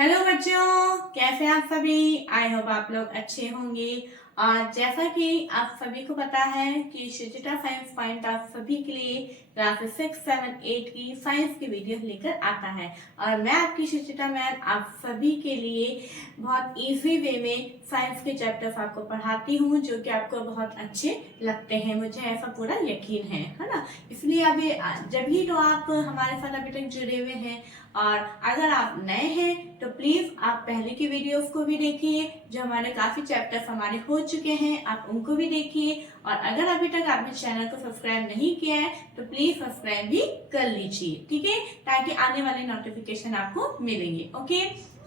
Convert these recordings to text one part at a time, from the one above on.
Hello बच्चों, कैसे हैं आप सभी। आई होप आप लोग अच्छे होंगे। और जैसा कि आप सभी को पता है कि शिजिटा साइंस पॉइंट आप सभी के लिए क्लास 6, 7, 8 की साइंस की वीडियो लेकर आता है। और मैं आपकी शिजिटा मैम आप सभी के लिए बहुत इजी वे में साइंस के चैप्टर्स आपको पढ़ाती हूँ, जो कि आपको बहुत अच्छे लगते हैं, मुझे ऐसा पूरा यकीन है ना। इसलिए अभी जब भी तो आप हमारे साथ अभी तक जुड़े हुए हैं, और अगर आप नए हैं तो प्लीज आप पहले की वीडियोस को भी देखिए, जो हमारे काफी चैप्टर्स हमारे हो चुके हैं, आप उनको भी देखिए। और अगर अभी तक आपने चैनल को सब्सक्राइब नहीं किया है तो प्लीज सब्सक्राइब भी कर लीजिए, ठीक है, ताकि आने वाले नोटिफिकेशन आपको मिलेंगे। ओके,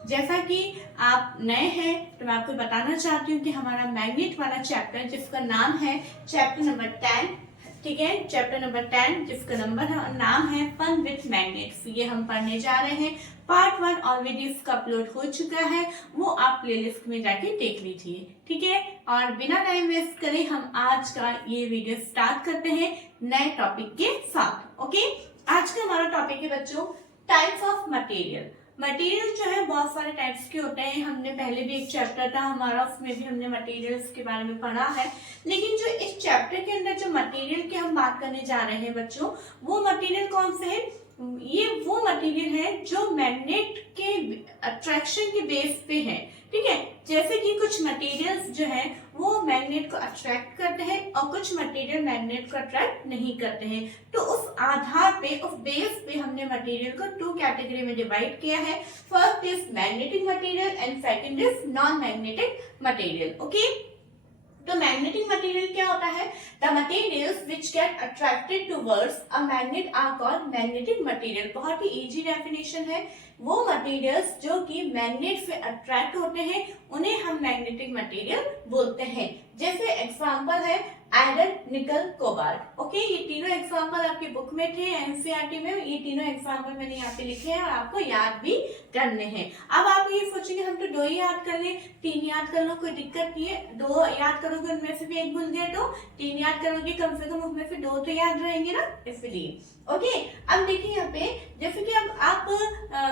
जैसा कि आप नए हैं तो मैं आपको बताना चाहती हूँ कि हमारा मैग्नेट वाला चैप्टर, जिसका नाम है चैप्टर नंबर 10, ठीक है, चैप्टर नंबर 10 जिसका नाम है फन विथ मैग्नेट्स, ये हम पढ़ने जा रहे हैं। पार्ट 1 ऑलरेडी इसका अपलोड हो चुका है, वो आप प्लेलिस्ट में जाके देख लीजिए, ठीक है। और बिना टाइम वेस्ट करे हम आज का ये वीडियो स्टार्ट करते हैं नए टॉपिक के साथ। ओके, आज का हमारा टॉपिक है बच्चों टाइप्स ऑफ मटेरियल। मटेरियल जो है बहुत सारे टाइप्स के होते हैं, हमने पहले भी एक चैप्टर था हमारा, उसमें भी हमने मटेरियल्स के बारे में पढ़ा है। लेकिन जो इस चैप्टर के अंदर जो मटेरियल की हम बात करने जा रहे हैं बच्चों, वो मटेरियल कौन से है? ये वो मटेरियल है जो मैग्नेट के अट्रैक्शन के बेस पे है, ठीक है। जैसे कि कुछ मटेरियल्स जो है वो मैग्नेट को अट्रैक्ट करते हैं और कुछ मटेरियल मैग्नेट को अट्रैक्ट नहीं करते हैं। तो उस आधार पे, उस बेस पे हमने मटेरियल को 2 कैटेगरी में डिवाइड किया है। First is magnetic material and second is non magnetic material. Okay, तो मैग्नेटिक मटेरियल क्या होता है? The materials which get attracted towards a magnet are called magnetic material. बहुत ही इजी डेफिनेशन है। वो मटेरियल्स जो कि मैग्नेट से अट्रैक्ट होते हैं उन्हें हम मैग्नेटिक मटेरियल बोलते हैं। जैसे एग्जांपल है आयरन, निकल, कोबाल्ट। ओके, ये तीनों एग्जांपल आपकी बुक में थे एनसीईआरटी में, ये तीनों एग्जांपल मैंने यहाँ पे लिखे हैं और आपको याद भी करने हैं। अब आप ये सोचेंगे हम तो 2 ही याद कर ले, 3 याद कर लो, कोई दिक्कत नहीं है। 2 याद करोगे उनमें से भी एक भूल गए तो 3 याद करोगे, कम से कम उसमें से 2 तो याद रहेंगे ना, इसलिए। ओके, अब देखिए यहाँ पे, जैसे कि अब आप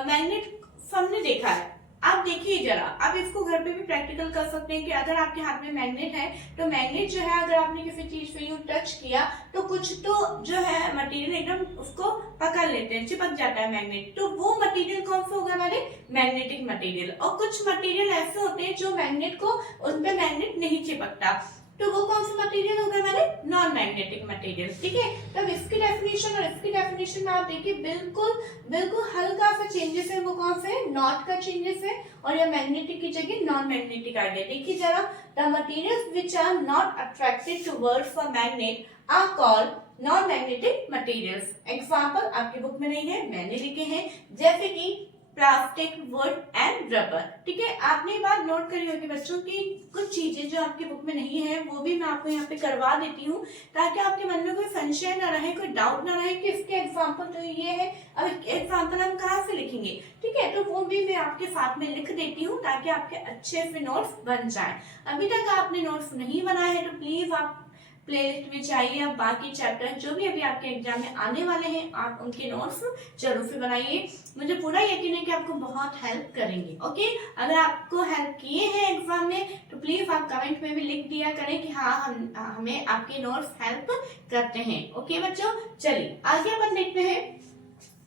मैग्नेट सबने देखा है, आप देखिए जरा, आप इसको घर पे भी प्रैक्टिकल कर सकते हैं कि अगर आपके हाथ में मैग्नेट है तो मैग्नेट जो है अगर आपने किसी चीज पे यूं टच किया तो कुछ तो जो है मटेरियल एकदम उसको पकड़ लेते हैं, चिपक जाता है मैग्नेट। तो वो मटेरियल कौन सा होगा हमारे? Magnetic material. और कुछ मटेरियल ऐसे होते हैं जो मैग्नेट को, उन पे मैग्नेट नहीं चिपकता, तो वो कौन सा मटेरियल होगा हमारे? नॉन मैग्नेटिक मटेरियल, ठीक है। तब इसकी डेफिनेशन और इसकी डेफिनेशन में आप देखिए बिल्कुल हल्का सा चेंजेस है। वो कौन से है? नॉट का चेंजेस है, और यह मैग्नेटिक की जगह नॉन मैग्नेटिक आ गया। देखिए जरा, the materials which are not attracted towards a magnet are called non magnetic materials. Example आपकी बुक में नहीं है, मैंने लिखे हैं, जैसे कि प्लास्टिक, वुड एंड रबर, ठीक है। आपने ये बात नोट करी होगी बच्चों की कुछ चीजें जो आपकी बुक में नहीं है वो भी मैं आपको यहाँ पे करवा देती हूँ, ताकि आपके मन में कोई संशय ना रहे, कोई डाउट ना रहे कि इसके एग्जाम्पल तो ये है, अब एग्जाम्पल हम कहाँ से लिखेंगे, ठीक है। तो वो भी मैं आपके साथ में लिख देती हूँ ताकि आपके अच्छे से नोट्स बन जाए। अभी तक आपने नोट्स नहीं बनाए हैं तो प्लीज आप प्लेलिस्ट में जाइए, आप बाकी चैप्टर जो भी अभी आपके एग्जाम में आने वाले हैं आप उनके नोट्स जरूर से बनाइए। मुझे पूरा यकीन है कि आपको बहुत हेल्प करेंगे। ओके, अगर आपको हेल्प किए हैं एग्जाम में तो प्लीज आप कमेंट में भी लिख दिया करें कि हाँ हमें आपके नोट्स हेल्प करते हैं। ओके बच्चों, चलिए आगे अपन देखते हैं।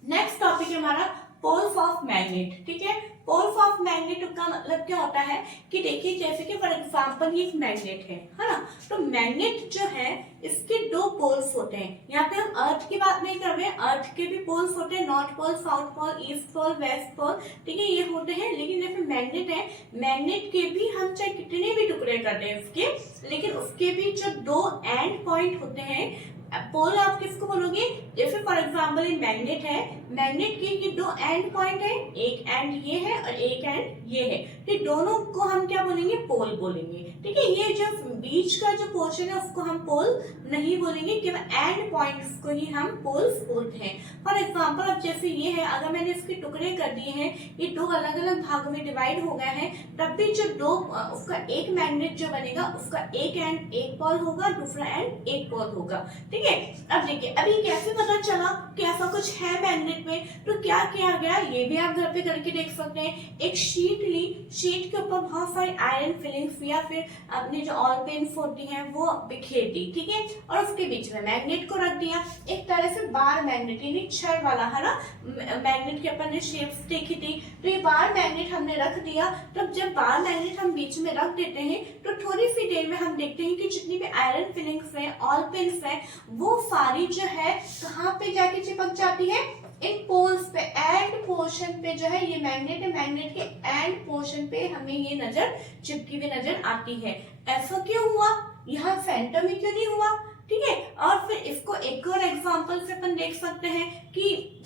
नेक्स्ट टॉपिक है हमारा पोल्स ऑफ मैग्नेट, ठीक है। पोल्स ऑफ मैग्नेट का मतलब क्या होता है कि देखिए, जैसे कि फॉर एग्जांपल ये एक मैग्नेट है ना, तो मैग्नेट जो है इसके 2 पोल्स होते हैं। यहाँ पे हम अर्थ की बात नहीं कर रहे हैं, अर्थ के भी पोल्स होते हैं, north pole, south pole, east pole, west pole, ठीक है, ये होते हैं। लेकिन जैसे मैग्नेट है, मैग्नेट के भी हम चाहे कितने भी टुकड़े कर दें उसके, लेकिन उसके भी जो 2 एंड पॉइंट होते हैं, पोल आप किसको बोलोगे? जैसे फॉर एग्जांपल ये मैग्नेट है, मैग्नेट के 2 एंड पॉइंट है, एक एंड ये है और एक एंड ये है, तो दोनों को हम क्या बोलेंगे? पोल बोलेंगे, ठीक है। ये जो बीच का जो पोर्शन है उसको हम पोल नहीं बोलेंगे, केवल एंड पॉइंट्स को ही हम पोल्स बोलते हैं। फॉर एग्जांपल अब जैसे ये है, अगर मैंने इसके टुकड़े कर दिए हैं, ये 2 अलग अलग भागों में डिवाइड हो गए हैं, तब भी जो 2 उसका एक मैग्नेट जो बनेगा उसका एक एंड एक पोल होगा, दूसरा एंड एक पोल होगा, ठीक है। अब देखिए, अभी कैसे पता चला कि ऐसा कुछ है मैग्नेट मैग्नेट में। तो क्या किया गया ये भी आप घर पे करके देख सकते हैं। एक शीट ली, शीट के ऊपर बहुत सारी आयरन फिलिंग्स या फिर अपनी जो ऑल पेन्स होती हैं वो बिखेर दी, ठीक है, और उसके बीच में मैग्नेट को रख दिया। एक तरह से बार मैग्नेट यानी छड़ वाला है ना, मैग्नेट के अपन ने शेप्स देखी थी, तो ये बार मैग्नेट हमने रख दिया। तब जब बार मैग्नेट हम बीच में रख देते हैं तो थोड़ी सी देर में हम देखते हैं कि जितनी भी आयरन फिलिंग्स है, ऑल पेन्स है, वो सारी जो है कहाँ पे जाके चिपक जाती है, इन पोल्स पे, एंड पोर्शन पे जो है ये मैग्नेट है, मैग्नेट के एंड पोर्शन पे हमें ये नजर चिपकी हुई नजर आती है। ऐसा क्यों हुआ, यहाँ सेंटर में क्यों नहीं हुआ, ठीक है। और फिर इसको एक और एग्जांपल से अपन देख सकते हैं कि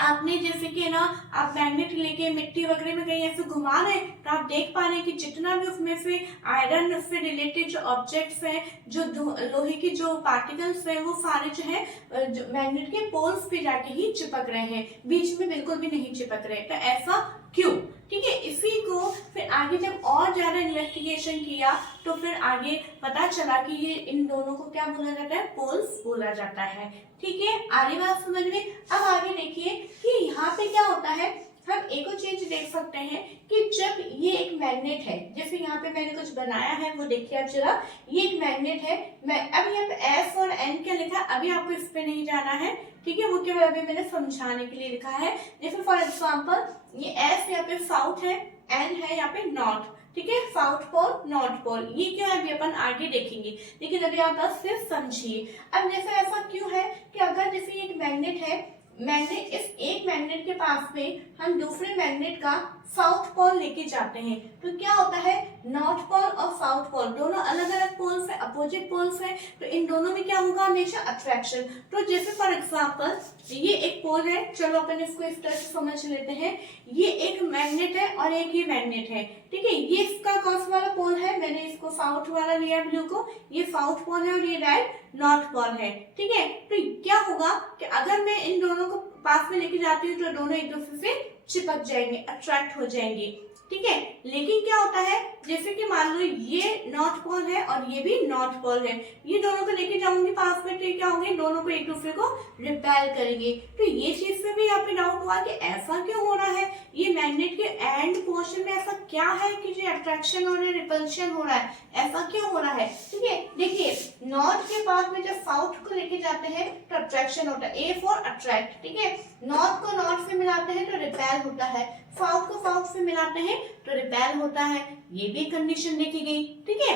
आपने जैसे कि ना आप मैग्नेट लेके मिट्टी वगैरह में कहीं ऐसे घुमा रहे हैं तो आप देख पा रहे हैं कि जितना भी उसमें से आयरन से रिलेटेड जो ऑब्जेक्ट्स हैं, जो लोहे के जो पार्टिकल्स हैं, वो सारे जो है जो मैग्नेट के पोल्स पे जाके ही चिपक रहे हैं, बीच में बिल्कुल भी नहीं चिपक रहे। तो ऐसा क्यों, ठीक है। इसी को फिर आगे जब और ज्यादा इन्वेस्टिगेशन किया तो फिर आगे पता चला कि ये इन दोनों को क्या बोला जाता है, पोल्स बोला जाता है, ठीक है। आगे बात समझ में। अब आगे देखिए कि यहाँ पे क्या होता है, हम एक और चीज देख सकते हैं कि जब ये एक मैग्नेट है, जैसे यहाँ पे मैंने कुछ बनाया है वो देखिए आप जरा, ये एक मैग्नेट है। मैं अब यहाँ पे एस और एन क्या लिखा है, अभी आपको इस पे नहीं जाना है, ठीक है, वो केवल अभी मैंने समझाने के लिए लिखा है। जैसे फॉर एग्जाम्पल ये एस यहाँ पे साउथ है, एन है यहाँ पे नॉर्थ, ठीक है, साउथ पोल नॉर्थ पोल, ये क्या है अभी अपन आगे देखेंगे, लेकिन अभी आप बस सिर्फ समझिए। अब जैसे ऐसा क्यों है कि अगर जैसे एक मैग्नेट है, मैग्नेट इस एक मैग्नेट के पास में हम दूसरे मैग्नेट का साउथ पोल लेके जाते हैं तो क्या होता है, नॉर्थ पोल और साउथ पोल दोनों अलग अलग पोल्स है, अपोजिट पोल्स है, तो इन दोनों में क्या होगा, हमेशा अट्रैक्शन। तो जैसे फॉर एग्जांपल ये एक पोल है, चलो अपन इसको इस तरह से समझ लेते हैं, ये एक मैग्नेट है और एक ये मैग्नेट है, ठीक है। ये इसका कौन सा वाला पोल है, मैंने इसको साउथ वाला लिया ब्लू को, ये साउथ पोल है और ये रेड नॉर्थ पोल है, ठीक है। तो क्या होगा कि अगर मैं इन दोनों को पास में लेके जाती हूँ तो दोनों एक दूसरे से चिपक जाएंगे, अट्रैक्ट हो जाएंगे, ठीक है। लेकिन क्या होता है, जैसे कि मान लो ये नॉर्थ पोल है और ये भी नॉर्थ पोल है, ये दोनों को लेके जाऊंगी पास में तो क्या होंगे, दोनों को एक दूसरे को रिपेल करेंगे। तो ये चीज से भी यहाँ पे डाउट हुआ कि ऐसा क्यों हो रहा है, ये मैग्नेट के एंड पोर्शन में ऐसा क्या है कि जो अट्रैक्शन हो रहा है, रिपल्शन हो रहा है, ऐसा क्यों हो रहा है, ठीक है। देखिए नॉर्थ के पास में जब साउथ को लेके जाते हैं तो अट्रैक्शन होता है, ए फॉर अट्रैक्ट, ठीक है। नॉर्थ को नॉर्थ से मिलाते हैं तो रिपेल होता है, साउथ को साउथ से मिलाते हैं तो रिपेल होता है, ये भी कंडीशन देखी गई, ठीक है।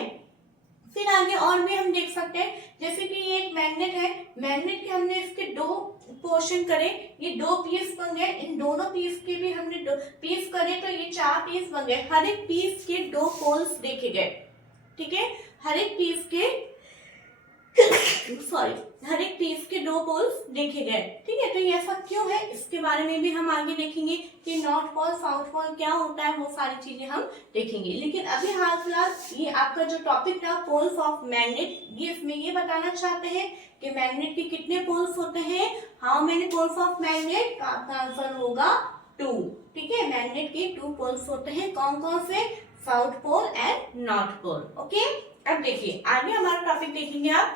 फिर आगे और भी हम देख सकते हैं, जैसे कि ये एक मैग्नेट है, मैग्नेट के हमने इसके दो पोर्शन करे, ये दो पीस बन गए, इन दोनों पीस के भी हमने दो पीस करे तो ये 4 पीस बन गए, हर एक पीस के 2 पोल्स देखे गए, ठीक है, हर एक पीस के हर एक पीस के 2 पोल्स देखे गए, ठीक है। तो ये ऐसा क्यों है, इसके बारे में भी हम आगे देखेंगे कि नॉर्थ पोल साउथ पोल क्या होता है, वो सारी चीजें हम देखेंगे। लेकिन अभी हाल फिलहाल ये आपका जो टॉपिक था पोल्स ऑफ मैग्नेट, ये इसमें ये बताना चाहते हैं कि मैग्नेट के कितने पोल्स होते हैं, how many poles of magnet, तो आपका आंसर होगा 2, ठीक है। मैग्नेट के 2 पोल्स होते हैं, कौन कौन से, south pole and north pole, okay. अब देखिए आगे हमारा टॉपिक देखेंगे आप,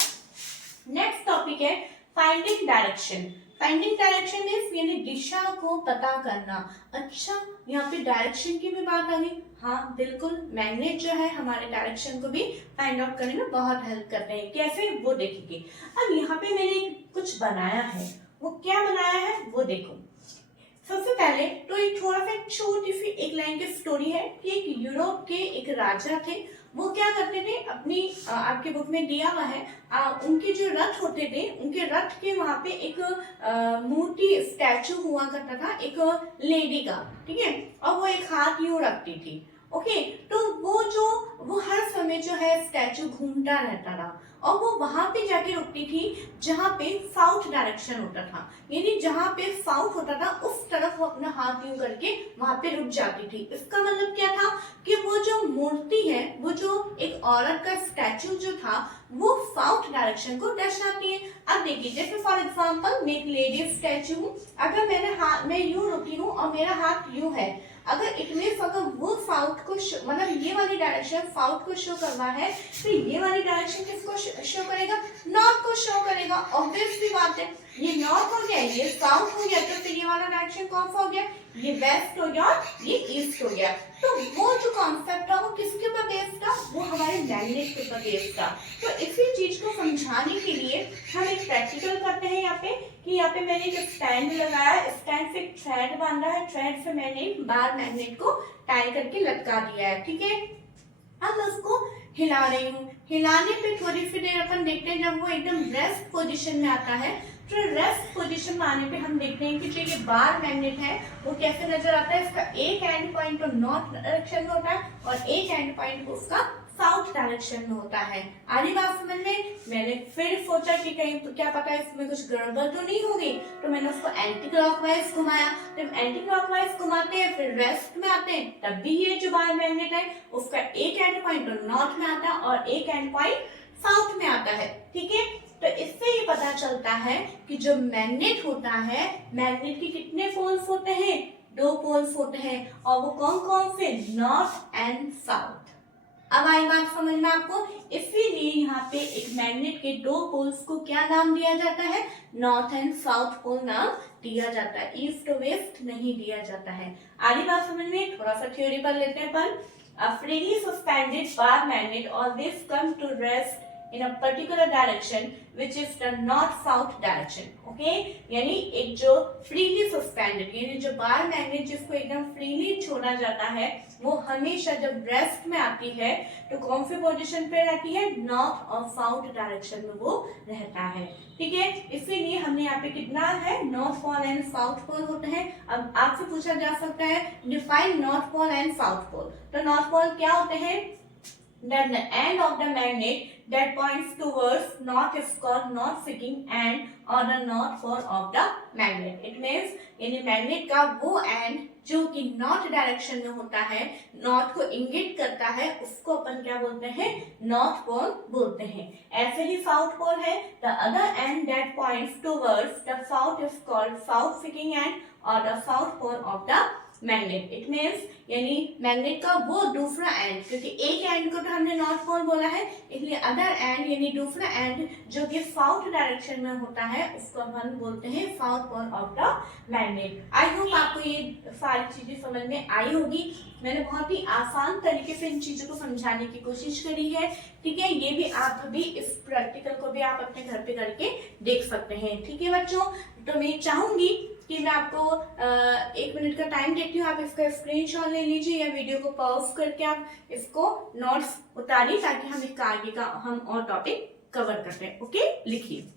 नेक्स्ट टॉपिक है finding direction. Finding direction means यानी दिशा को पता करना। अच्छा यहाँ पे डायरेक्शन की भी बात आ गई, हाँ बिल्कुल, मैग्नेट जो है हमारे डायरेक्शन को भी फाइंड आउट करने में बहुत हेल्प करते हैं, कैसे वो देखेंगे। अब यहाँ पे मैंने कुछ बनाया है, वो क्या बनाया है वो देखो। सबसे पहले तो एक थोड़ा सा छोटी सी एक लाइन की स्टोरी है कि एक यूरोप के एक राजा थे, वो क्या करते थे, अपनी आपके बुक में दिया हुआ है, उनके जो रथ होते थे, उनके रथ के वहां पे एक मूर्ति स्टैचू हुआ करता था एक लेडी का, ठीक है, और वो एक हाथ यूं रखती थी, ओके। तो वो हर समय जो है स्टैचू घूमता रहता था और वो वहां पे जाके रुकती थी जहाँ पे साउथ डायरेक्शन होता था, यानी जहाँ पे साउथ होता था उस तरफ वो अपना हाथ यूं करके वहां पे रुक जाती थी। इसका मतलब क्या था कि वो जो मूर्ति है, वो जो एक औरत का स्टैचू जो था वो साउथ डायरेक्शन को दर्शाती है। अब देखिए जैसे फॉर एग्जाम्पल मैं एक लेडी स्टैचू हूँ, अगर मैं यूं रुकी हूँ और मेरा हाथ यूं है, अगर इट मीन्स अगर वो साउथ को को मतलब ये वाली डायरेक्शन साउथ को शो करना है, तो ये वाली डायरेक्शन किसको शो करेगा, नॉर्थ को शो करेगा। ऑब्वियसली बात है, ये नॉर्थ हो गया, ये साउथ हो गया, तो फिर ये वाला डायरेक्शन कौन सा हो गया, ये वेस्ट हो गया, ये ईस्ट हो गया। तो वो जो कॉन्सेप्ट था वो किसके ऊपर बेस्ड था, वो हमारे मैग्नेट के ऊपर बेस्ड था। तो इसी चीज को समझाने के लिए हम एक प्रैक्टिकल करते हैं यहाँ पे, कि यहाँ पे मैंने जो स्टैंड लगाया, स्टैंड से एक थ्रेड बांधा है, थ्रेड से मैंने बार मैग्नेट को टाई करके लटका दिया है, ठीक है। अब मैं उसको हिला रही हूँ, हिलाने पे थोड़ी सी देर अपन देखते हैं, जब वो एकदम रेस्ट पोजीशन में आता है, तो रेस्ट पोजीशन में आने पे हम देखते हैं कि जो ये बार मैग्नेट है वो कैसे नजर आता है। इसका एक एंड पॉइंट तो नॉर्थ डायरेक्शन में होता है और एक एंड पॉइंट उसका साउथ डायरेक्शन में होता है। आधी बात समझ में? मैंने फिर सोचा कि कहीं तो क्या पता इसमें कुछ गड़बड़ तो नहीं होगी, तो मैंने उसको एंटी क्लॉकवाइज घुमाया। जब एंटी क्लॉकवाइज घुमाते हैं फिर वेस्ट में आते हैं, तब भी ये जो बार मैग्नेट है उसका एक एंड पॉइंट तो नॉर्थ में आता है और एक एंड पॉइंट साउथ में आता है, ठीक है। तो इससे ये पता चलता है कि जो मैग्नेट होता है, मैग्नेट के कितने पोल्स होते हैं, 2 पोल्स होते हैं, और वो कौन कौन से, नॉर्थ एंड साउथ। अब आई बात समझ में आपको? इसीलिए यहाँ पे एक मैग्नेट के 2 पोल्स को क्या नाम दिया जाता है, नॉर्थ एंड साउथ पोल नाम दिया जाता है, ईस्ट वेस्ट नहीं दिया जाता है। आधी बात समझ में? थोड़ा सा थ्योरी पर लेते हैं अपन। A freely suspended bar magnet always comes to rest in a particular direction which is the north-south direction, okay? यानी एक जो freely suspended, यानी जो बार मैग्नेट जिसको एकदम freely छोड़ा जाता है, वो हमेशा जब रेस्ट में आती है तो कौन सी पोजीशन पे रहती है, नॉर्थ और साउथ डायरेक्शन में वो रहता है, ठीक है। इसीलिए हमने यहाँ पे कितना है, north pole and south pole होते हैं। अब आपसे पूछा जा सकता है define north pole and south pole. तो नॉर्थ पोल क्या होते हैं, that the end of the magnet that points towards north is called north seeking end or the north pole of the magnet. It means यानी magnet का वो and जो कि north direction में होता है, नॉर्थ को इंगित करता है, उसको अपन क्या बोलते हैं, नॉर्थ पोल बोलते हैं। ऐसे ही साउथ पोल है, the other end that points towards the south is called south seeking end और the south pole of the magnet. It means यानी मैग्नेट का वो दूसरा एंड, क्योंकि एक एंड को तो हमने नॉर्थ पोल बोला है, इसलिए अदर एंड यानी दूसरा एंड जो कि साउथ डायरेक्शन में होता है उसको हम बोलते हैं south pole of the magnet. I hope आपको ये सारी चीजें समझ में आई होगी। मैंने बहुत ही आसान तरीके से इन चीजों को समझाने की कोशिश करी है, ठीक है। ये भी आप भी इस प्रैक्टिकल को भी आप अपने घर पे करके देख सकते हैं, ठीक है बच्चों। तो मैं चाहूंगी कि मैं आपको 1 मिनट का टाइम देती हूँ, आप इसका स्क्रीनशॉट ले लीजिए या वीडियो को पॉज करके आप इसको नोट्स उतारिए, ताकि हम इसका आगे का हम और टॉपिक कवर करते हैं। ओके, लिखिए।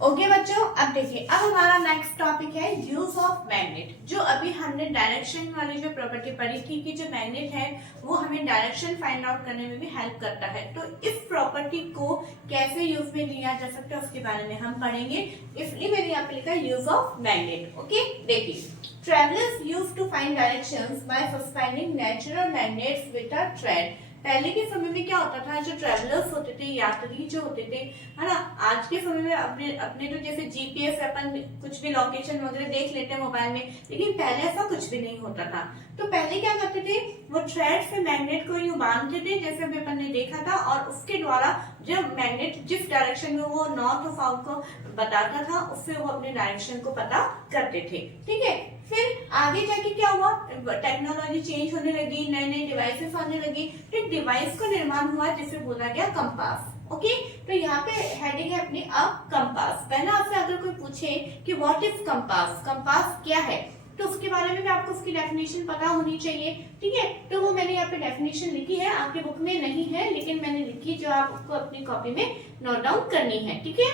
ओके बच्चों, अब देखिए, अब हमारा नेक्स्ट टॉपिक है यूज ऑफ मैग्नेट। जो अभी हमने डायरेक्शन वाली जो प्रॉपर्टी पढ़ी थी कि जो मैग्नेट है वो हमें डायरेक्शन फाइंड आउट करने में भी हेल्प करता है, तो इस प्रॉपर्टी को कैसे यूज में लिया जा सकता है उसके बारे में हम पढ़ेंगे। इसलिए मैंने यहाँ पे लिखा यूज ऑफ मैग्नेट। ओके, देखिए, travellers use to find directions by suspending natural magnets with a thread. पहले के समय में क्या होता था, जो ट्रेवलर्स होते थे, यात्री जो होते थे, है ना, आज के समय में अपने तो जैसे जीपीएस अपन कुछ भी लोकेशन वगैरह देख लेते हैं मोबाइल में, लेकिन पहले ऐसा कुछ भी नहीं होता था। तो पहले क्या करते थे, वो थ्रेड से मैग्नेट को यूं बांधते थे जैसे अभी अपन ने देखा था, और उसके द्वारा जब मैग्नेट जिस डायरेक्शन में वो नॉर्थ और साउथ को बताता था, उससे वो अपने डायरेक्शन को पता करते थे, ठीक है। फिर आगे जाके क्या हुआ, टेक्नोलॉजी चेंज होने लगी, नए नए डिवाइसेस आने लगी, तो डिवाइस का निर्माण हुआ जिसे बोला गया कंपास। ओके, तो यहाँ पे हेडिंग है अपनी अब कंपास। पहला आपसे अगर कोई पूछे कि व्हाट इज कंपास, कंपास क्या है, तो उसके बारे में भी आपको उसकी डेफिनेशन पता होनी चाहिए, ठीक है। तो वो मैंने यहाँ पे डेफिनेशन लिखी है, आपके बुक में नहीं है लेकिन मैंने लिखी, जो आप उसको अपनी कॉपी में नोट डाउन करनी है, ठीक है।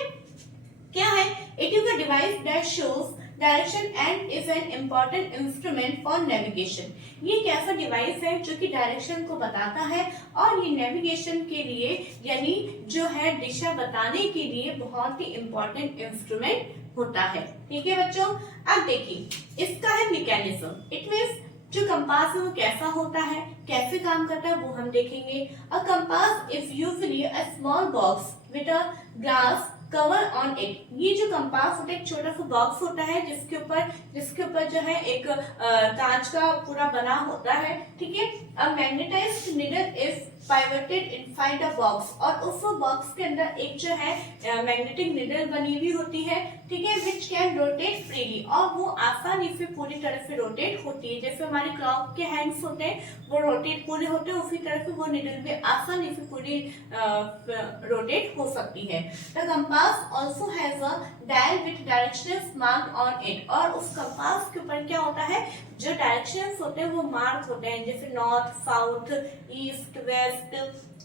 क्या है, it is a device that shows direction and is an important instrument for navigation. ये एक ऐसा डिवाइस है जो कि डायरेक्शन को बताता है और ये नेविगेशन के लिए यानी जो है दिशा बताने के लिए बहुत ही इम्पोर्टेंट इंस्ट्रूमेंट होता है, ठीक है बच्चों। अब देखिए, इसका है मैकेनिज्म। इट मींस जो कंपास है वो कैसा होता है, कैसे काम करता है, वो हम देखेंगे। A compass is usually a small box with a glass cover on it. ये जो कंपास होता है एक छोटा सा बॉक्स होता है जिसके ऊपर जो है एक कांच का पूरा बना होता है, ठीक है। A magnetised needle is pivoted inside a box, और उस बॉक्स के अंदर एक जो है मैग्नेटिक नीडल बनी हुई होती है, ठीक है, which can rotate freely, और वो आसानी से पूरी तरह से रोटेट होती है। जैसे हमारे क्लॉक के हैंड्स होते हैं वो रोटेट पूरे होते हैं, उसी तरह से वो नीडल भी आसानी से पूरी रोटेट हो सकती है। The compass also has a dial with directions marked on it, और उस कंपास के ऊपर क्या होता है, जो डायरेक्शंस होते हैं वो मार्क होते हैं, जैसे नॉर्थ, साउथ, ईस्ट, वेस्ट,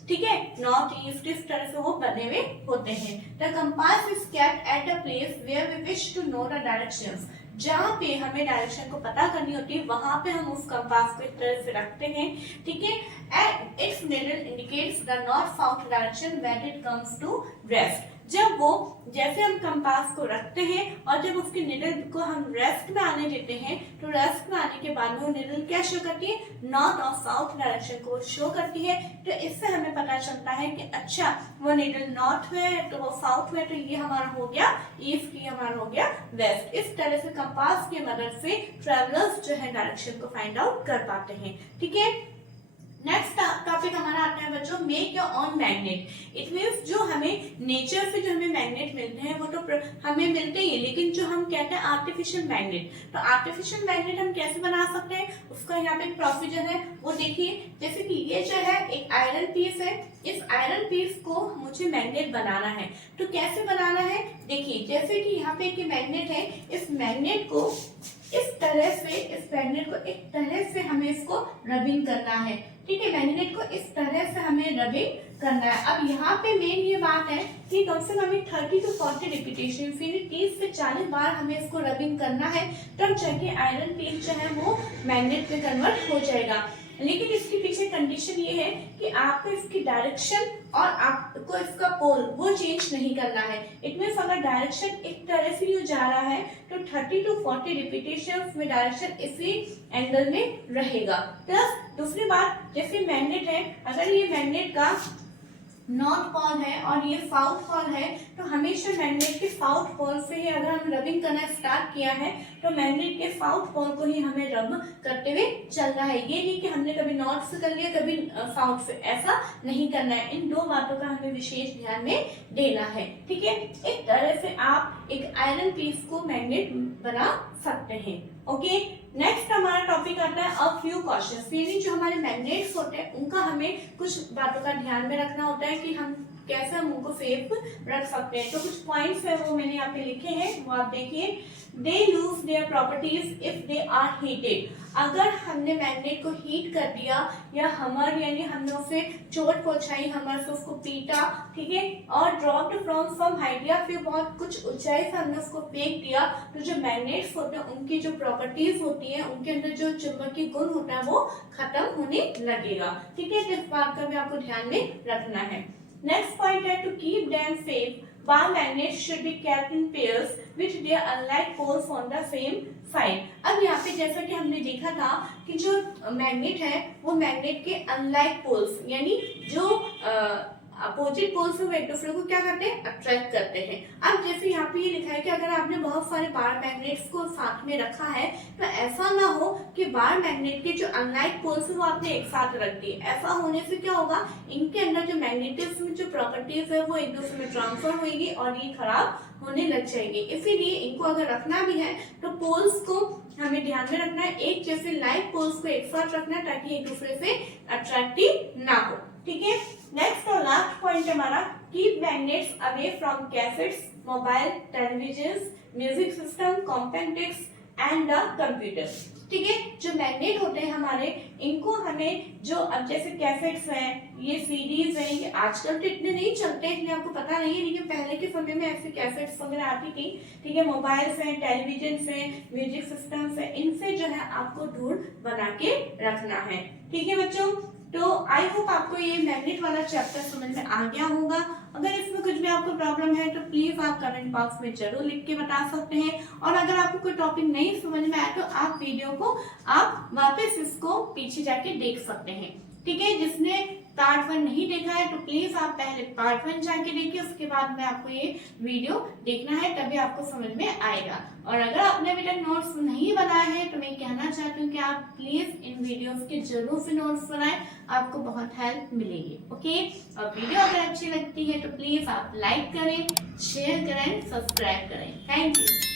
ठीक है, नॉर्थ ईस्ट, इस तरह से वो बने हुए होते हैं। The compass is kept at a place where we wish to know the directions, जहाँ पे हमें डायरेक्शन को पता करनी होती है वहां पे हम उस कंपास को इस तरह से रखते हैं, ठीक है। And its needle indicates the north south direction when it comes to rest. जब वो जैसे हम कंपास को रखते हैं और जब उसके निडल को हम रेस्ट में आने देते हैं, तो रेस्ट में आने के बाद में वो निडल क्या शो करती है, नॉर्थ और साउथ डायरेक्शन को शो करती है। तो इससे हमें पता चलता है कि अच्छा वो निडल नॉर्थ में है तो वो साउथ में, तो ये हमारा हो गया ईस्ट, ये हमारा हो गया वेस्ट। इस तरह से कंपास की मदद से ट्रेवलर्स जो है डायरेक्शन को फाइंड आउट कर पाते हैं, ठीक है। नेक्स्ट टॉपिक हमारा आता है बच्चों, make your on magnet. It means जो हमें नेचर से जो हमें मैग्नेट मिलते हैं वो तो हमें मिलते ही है, लेकिन जो हम कहते हैं आर्टिफिशियल मैग्नेट, तो आर्टिफिशियल मैग्नेट हम कैसे बना सकते हैं, उसका यहाँ पे एक प्रोसीजर है, वो देखिए। जैसे कि ये जो है एक आयरन पीस है, इस आयरन पीस को मुझे मैग्नेट बनाना है, तो कैसे बनाना है, देखिए जैसे कि यहाँ पे एक मैग्नेट है, इस मैग्नेट को इस तरह से, इस मैग्नेट को एक तरह से हमें इसको रबिंग करना है, ठीक है। मैग्नेट को इस तरह से हमें रबिंग करना है। अब यहाँ पे मेन ये बात है कि कम से कम हमें 30 to 40 रिपीटेशन, फिर 30 से 40 बार हमें इसको रबिंग करना है, तब जाके आयरन पीस जो है वो मैग्नेट में कन्वर्ट हो जाएगा। लेकिन इसके पीछे कंडीशन ये है कि आपको इसकी डायरेक्शन और आपको इसका पोल वो चेंज नहीं करना है। इट मीन्स अगर डायरेक्शन एक तरह से जा रहा है तो 30 to 40 रिपीटेशन में डायरेक्शन इसी एंगल में रहेगा। प्लस दूसरी बात, जैसे मैग्नेट है, अगर ये मैग्नेट का नॉर्थ पोल है और ये साउथ पोल है, तो हमेशा मैग्नेट के साउथ पोल से ही अगर हम रबिंग करना स्टार्ट किया है तो मैग्नेट के साउथ पोल को ही हमें रब करते हुए चलना है। ये नहीं कि हमने कभी नॉर्थ से कर लिया कभी साउथ से, ऐसा नहीं करना है। इन दो बातों का हमें विशेष ध्यान में देना है, ठीक है। इस तरह से आप एक आयरन पीस को मैग्नेट बना सकते हैं, ओके। नेक्स्ट हमारा टॉपिक आता है अ फ्यू क्वेश्चंस, यानी जो हमारे मैग्नेट्स होते हैं उनका हमें कुछ बातों का ध्यान में रखना होता है कि हम कैसे हम उनको सेफ रख सकते हैं। तो कुछ पॉइंट्स है वो मैंने यहाँ पे लिखे हैं, वो आप देखिए। They lose their properties if they are heated, अगर हमने मैग्नेट को हीट कर दिया या हमर यानी हमने उसे चोट पहुंचाई, हमर से उसको पीटा, ठीक है, और ड्रॉप्ड फ्रॉम सम हाइट या फिर बहुत कुछ ऊंचाई से हमने उसको फेंक दिया, तो जो मैग्नेट्स होते हैं उनकी जो प्रॉपर्टीज होती है, उनके अंदर जो चुंबकीय गुण होता है वो खत्म होने लगेगा, ठीक है। इस बात का भी आपको ध्यान में रखना है। नेक्स्ट पॉइंट है to keep them safe, bar magnets should be kept in pairs with their unlike poles on the same side। अब यहाँ पे जैसा कि हमने देखा था कि जो मैग्नेट है वो मैग्नेट के अनलाइक पोल्स यानी जो अपोजिट पोल्स वो एक दूसरे को क्या करते हैं, अट्रैक्ट करते हैं। अब जैसे यहाँ पे ये लिखा है कि अगर आपने बहुत सारे बार मैग्नेट्स को साथ में रखा है तो ऐसा ना हो कि बार मैग्नेट के जो अनलाइक पोल्स है वो आपने एक साथ रख दिए। ऐसा होने से क्या होगा, इनके अंदर जो मैग्नेटिज्म में जो प्रॉपर्टीज है वो एक दूसरे में ट्रांसफर होगी और ये खराब होने लग जाएंगे। इसीलिए इनको अगर रखना भी है तो पोल्स को हमें ध्यान में रखना है, एक जैसे लाइक पोल्स को एक साथ रखना है ताकि एक दूसरे से अट्रैक्टिव ना हो, ठीक है। नेक्स्ट और लास्ट पॉइंट हमारा, keep magnets away from cassettes, mobile, television, music system, compact disc and the computer, ठीक है। जो मैग्नेट होते हैं हमारे, इनको हमें जो अब जैसे कैसेट्स हैं, ये सीडीज हैं, ये आजकल तो इतने नहीं चलते हैं इसलिए आपको पता नहीं है, लेकिन पहले के समय में ऐसे कैसेट्स वगैरह आती थी, ठीक है। मोबाइल्स हैं, टेलीविजन हैं, म्यूजिक सिस्टम्स हैं, इनसे जो है आपको दूर बना के रखना है, ठीक है बच्चों। तो आई होप आपको ये मैग्नेट वाला चैप्टर समझ में आ गया होगा। अगर इसमें कुछ भी आपको प्रॉब्लम है तो प्लीज आप कमेंट बॉक्स में जरूर लिख के बता सकते हैं, और अगर आपको कोई टॉपिक नहीं समझ में आया तो आप वीडियो को आप वापस इसको पीछे जाके देख सकते हैं, ठीक है। जिसने पार्ट 1 नहीं देखा है तो प्लीज आप पहले पार्ट 1 जाके देखिए, उसके बाद में आपको ये वीडियो देखना है, तभी आपको समझ में आएगा। और अगर आपने अभी तक नोट्स नहीं बनाए हैं तो मैं कहना चाहती हूँ कि आप प्लीज इन वीडियोस के जरूर से नोट्स बनाएं, आपको बहुत हेल्प मिलेगी। ओके, और वीडियो अगर अच्छी लगती है तो प्लीज आप लाइक करें, शेयर करें, सब्सक्राइब करें। Thank you.